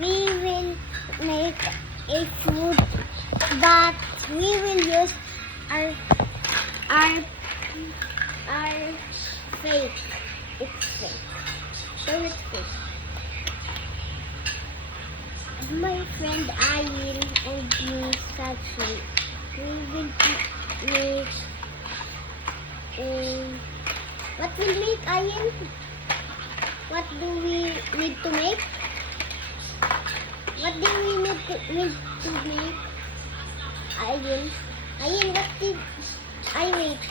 we will make a food, but we will use our face. It's fake. So it's fake. My friend Ayin and me, Sachi, we will make what will make Ayin? What do we need to make? What do we need to make? Ayin, what did I make?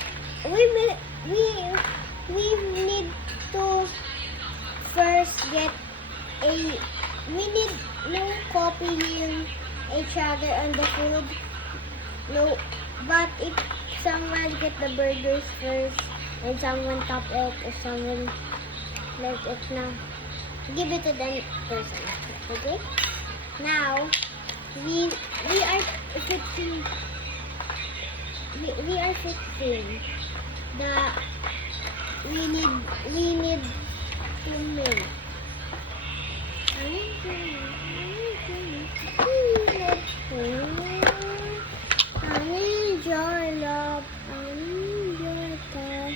We need to first get we need no copying each other on the food. No, but if someone get the burgers first and someone top it, or someone like it now, give it to the person. Okay? Now we are 15. We are 15. We need to make. Enjoy love, enjoy time,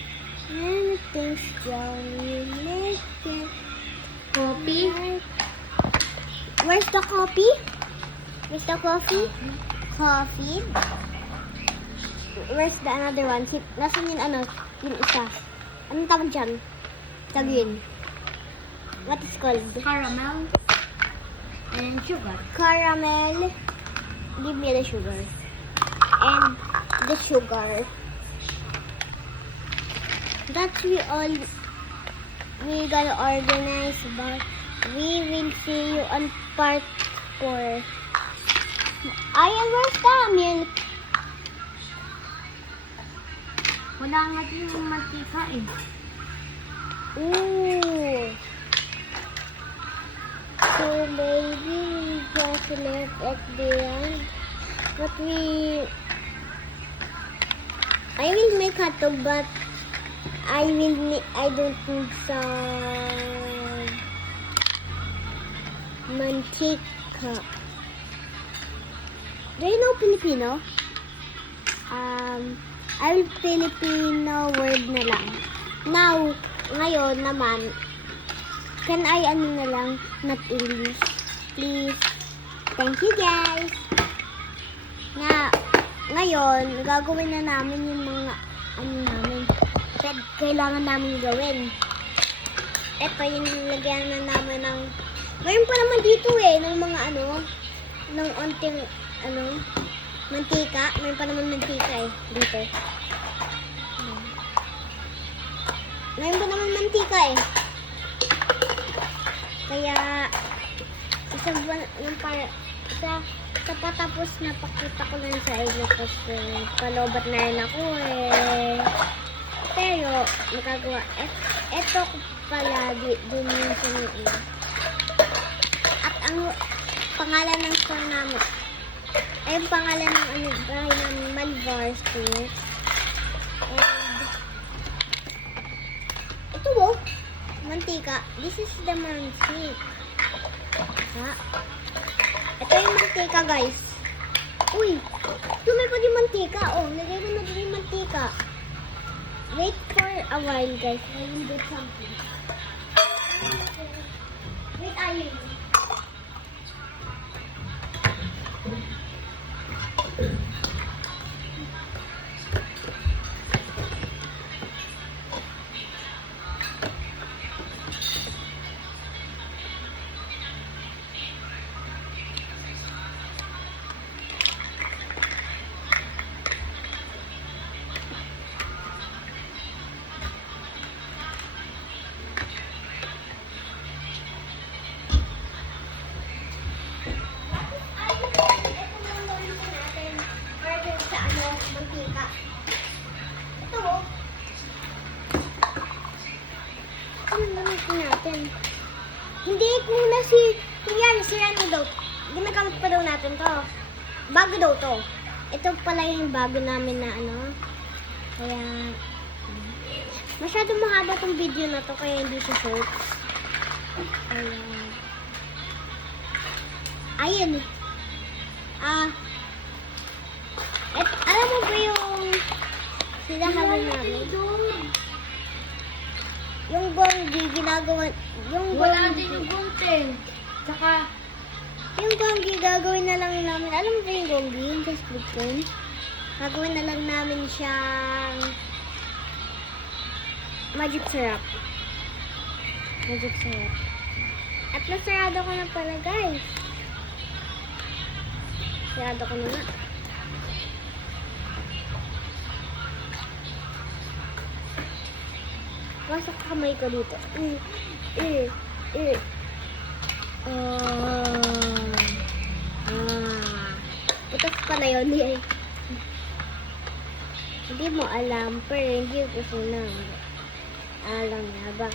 anything strong, we make it. Coffee? Where's the coffee? Where's the coffee? Coffee. Where's the another one? Nasaan yung isa? Anong tawag dyan? Tagin. What is called? Caramel and sugar. Caramel. Give me the sugar. And the sugar. That's we gotta organize, but we will see you on part 4. Ayan, where's the milk? Wala nga din yung mantika eh. Ooh. So maybe we just left at the end. But I will make hot dog, but I don't need some mantika. Do you know Filipino? I will Filipino word na lang. Now, ngayon naman, can I na lang, not English? Please. Thank you guys. Ngayon, gagawin na namin yung mga namin. Kailangan namin gawin. Ito yung lagyan na namin ng, mayroon pa naman dito ng mga ng onting mantika. Mayroon pa naman mantika dito. Mayroon pa naman mantika Kaya, sa patapos na pakita ko lang sa inyo kasi palobat na rin ako Pero, magagawa. Ito ko palagi dun yung sinuin. At ang pangalan ng store namin, ay yung pangalan ng bahay namin, Malvar Street. And, ito mantika. This is the mantika. Ito yung mantika, guys. Uy, lumipad yung mantika. Lagay ko na din yung mantika. Wait for a while, guys. I will do something. Wait, Ayin. Mantika. Ito ano naman natin? Hindi muna kunyari sira na daw. Ginagamit pa daw natin to. Bago daw to. Ito pala yung bago namin na Kaya, masyadong mahaba tong video na to kaya hindi siya short. Kaya, Ayun. Alam mo ba yung sinasabi namin? Yung gonggi ginagawa, Wala din yung gunting. Tsaka, yung gonggi gagawin na lang namin. Alam mo ba yung gonggi? Yung Facebook phone? Gagawin na lang namin siyang magic syrup. Magic syrup. At nasarado ko na pala, guys. Sarado ko na nga. Pasok kamay ko dito. Putas pala yun. Hindi mo alam, pero hindi ko sinang. Alam na ba?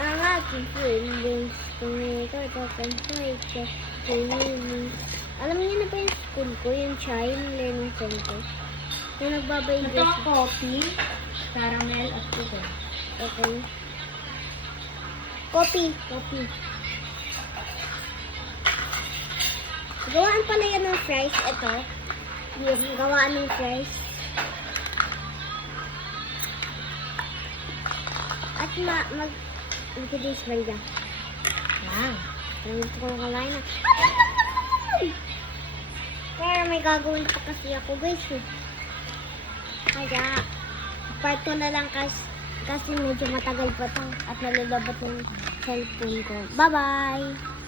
Ang aking feelings kung ito tapos ito feelings. Alam niyo na ba yung school ko, yung Chime Learning Center? Yung nagbabay ito coffee, caramel at sugar. Okay. Coffee. Gawaan pala yan ng fries. Ito. Yes, gawaan ng fries. At mag-introduce ba dyan? Wow. Gusto ko na kalain na. Pero may gagawin pa kasi ako, guys. Kaya, part 2 na lang kasi medyo matagal pa to at nalulabot yung cellphone ko. Bye-bye!